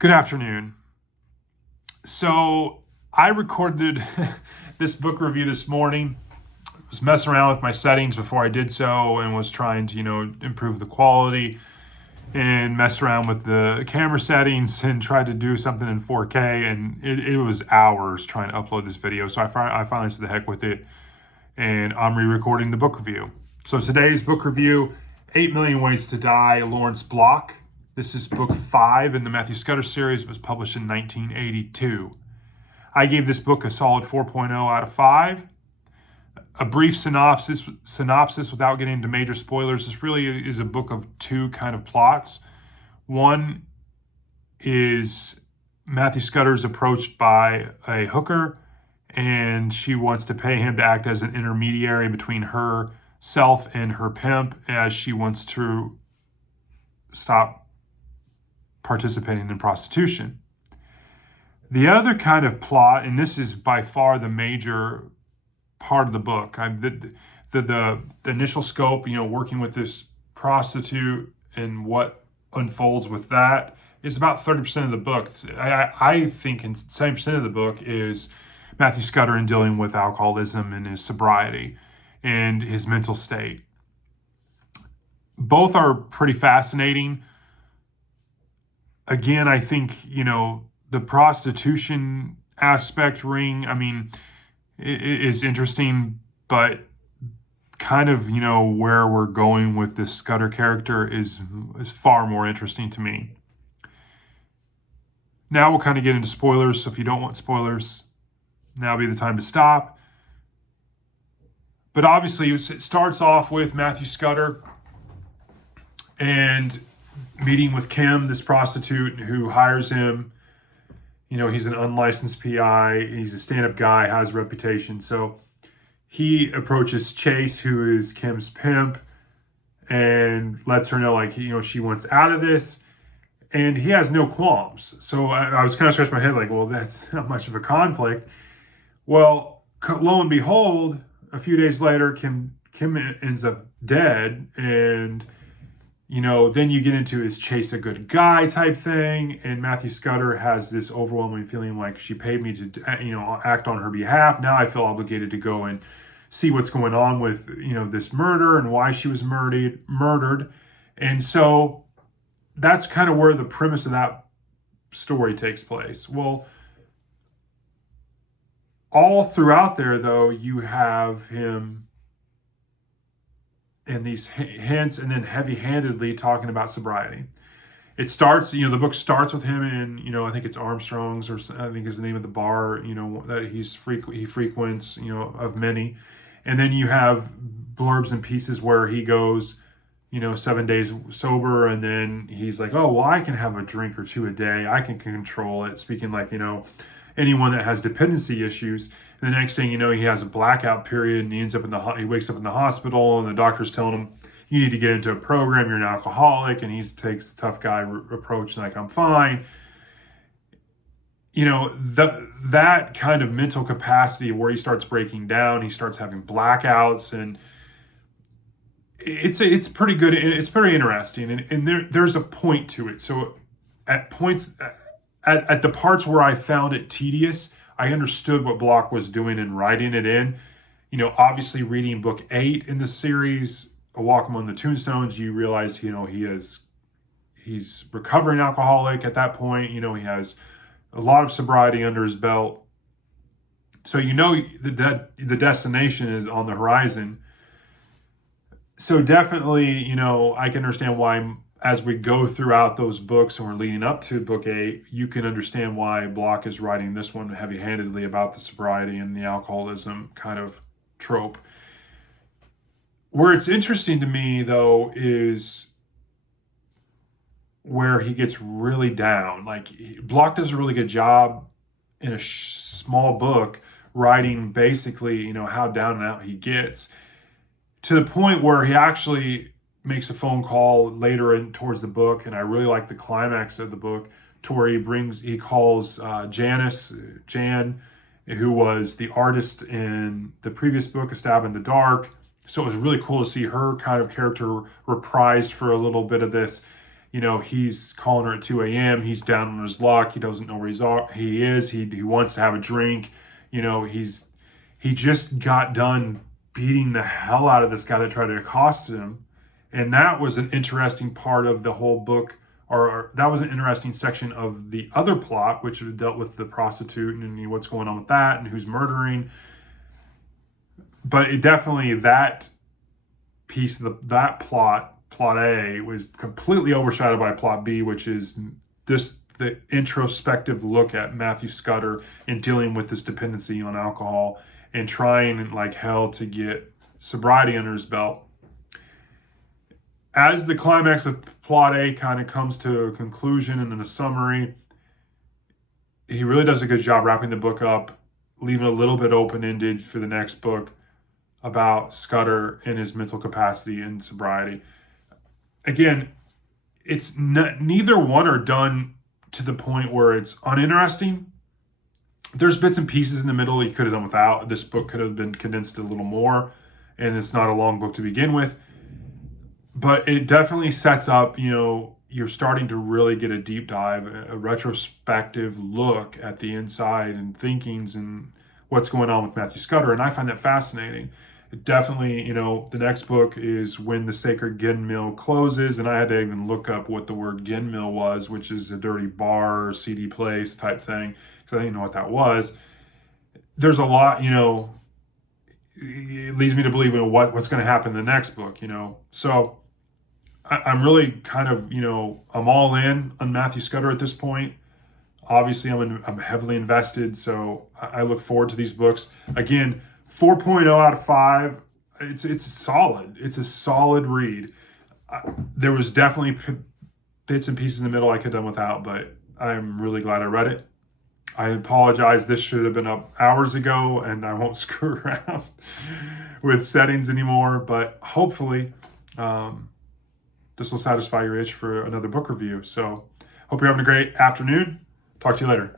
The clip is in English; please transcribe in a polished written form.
Good afternoon. So I recorded this book review this morning. I was messing around with my settings before I did so and was trying to, improve the quality and messed around with the camera settings and tried to do something in 4K. And it was hours trying to upload this video. So I finally said the heck with it and I'm re-recording the book review. So today's book review, 8 Million Ways to Die, Lawrence Block. This is book 5 in the Matthew Scudder series. It was published in 1982. I gave this book a solid 4.0 out of 5. A brief synopsis without getting into major spoilers. This really is a book of two kind of plots. One is Matthew Scudder is approached by a hooker, and she wants to pay him to act as an intermediary between herself and her pimp, as she wants to stop participating in prostitution. The other kind of plot, and this is by far the major part of the book, the initial scope, working with this prostitute and what unfolds with that is about 30% of the book. I think 70% of the book is Matthew Scudder in dealing with alcoholism and his sobriety and his mental state. Both are pretty fascinating. Again, I think, the prostitution aspect ring, is interesting, but kind of, where we're going with this Scudder character is far more interesting to me. Now we'll kind of get into spoilers, so if you don't want spoilers, now would be the time to stop. But obviously, it starts off with Matthew Scudder and meeting with Kim, this prostitute who hires him. He's an unlicensed PI. He's a stand-up guy, has a reputation. So he approaches Chase, who is Kim's pimp, and lets her know, she wants out of this. And he has no qualms. So I was kind of scratching my head well, that's not much of a conflict. Well, lo and behold, a few days later, Kim ends up dead, and then you get into his Chase a good guy type thing, and Matthew Scudder has this overwhelming feeling like she paid me to, act on her behalf. Now I feel obligated to go and see what's going on with, this murder and why she was murdered. And so that's kind of where the premise of that story takes place. Well, all throughout there, though, you have him and these hints, and then heavy-handedly talking about sobriety. It starts, the book starts with him in, I think it's Armstrong's, or I think is the name of the bar, that he frequents, of many. And then you have blurbs and pieces where he goes, 7 days sober, and then he's like, oh, well, I can have a drink or two a day. I can control it. Speaking anyone that has dependency issues. And the next thing you know, he has a blackout period, and he wakes up in the hospital, and the doctor's telling him, you need to get into a program, you're an alcoholic, and he takes the tough guy approach, like, I'm fine. That kind of mental capacity where he starts breaking down, he starts having blackouts, and it's pretty good. It's very interesting, and there's a point to it. So at points, at the parts where I found it tedious, I understood what Block was doing and writing it in. Obviously reading book 8 in the series, A Walk Among the Tombstones, you realize, he's recovering alcoholic at that point. He has a lot of sobriety under his belt. So the destination is on the horizon. So definitely, I can understand why, as we go throughout those books and we're leading up to book 8, you can understand why Block is writing this one heavy-handedly about the sobriety and the alcoholism kind of trope. Where it's interesting to me, though, is where he gets really down. Block does a really good job in a small book writing basically, how down and out he gets, to the point where he actually makes a phone call later in towards the book, and I really like the climax of the book, to where he calls Jan, who was the artist in the previous book, A Stab in the Dark. So it was really cool to see her kind of character reprised for a little bit of this. he's calling her at 2 a.m. He's down on his luck. He doesn't know where he is. He wants to have a drink. He just got done beating the hell out of this guy that tried to accost him. And that was an interesting part of the whole book, or that was an interesting section of the other plot, which dealt with the prostitute and what's going on with that and who's murdering. But it definitely, that piece of that plot A, was completely overshadowed by plot B, which is the introspective look at Matthew Scudder in dealing with this dependency on alcohol and trying like hell to get sobriety under his belt. As the climax of plot A kind of comes to a conclusion and then a summary, he really does a good job wrapping the book up, leaving a little bit open-ended for the next book about Scudder and his mental capacity and sobriety. Again, it's neither one are done to the point where it's uninteresting. There's bits and pieces in the middle you could have done without. This book could have been condensed a little more, and it's not a long book to begin with. But it definitely sets up, you're starting to really get a deep dive, a retrospective look at the inside and thinkings and what's going on with Matthew Scudder. And I find that fascinating. It definitely, the next book is When the Sacred Gin Mill Closes. And I had to even look up what the word gin mill was, which is a dirty bar or seedy place type thing, because I didn't know what that was. There's a lot, it leads me to believe in what's going to happen in the next book, So I'm really kind of, I'm all in on Matthew Scudder at this point. Obviously, I'm heavily invested, so I look forward to these books. Again, 4.0 out of 5. It's solid. It's a solid read. There was definitely bits and pieces in the middle I could have done without, but I'm really glad I read it. I apologize. This should have been up hours ago, and I won't screw around with settings anymore. But hopefully, this will satisfy your itch for another book review. So, hope you're having a great afternoon. Talk to you later.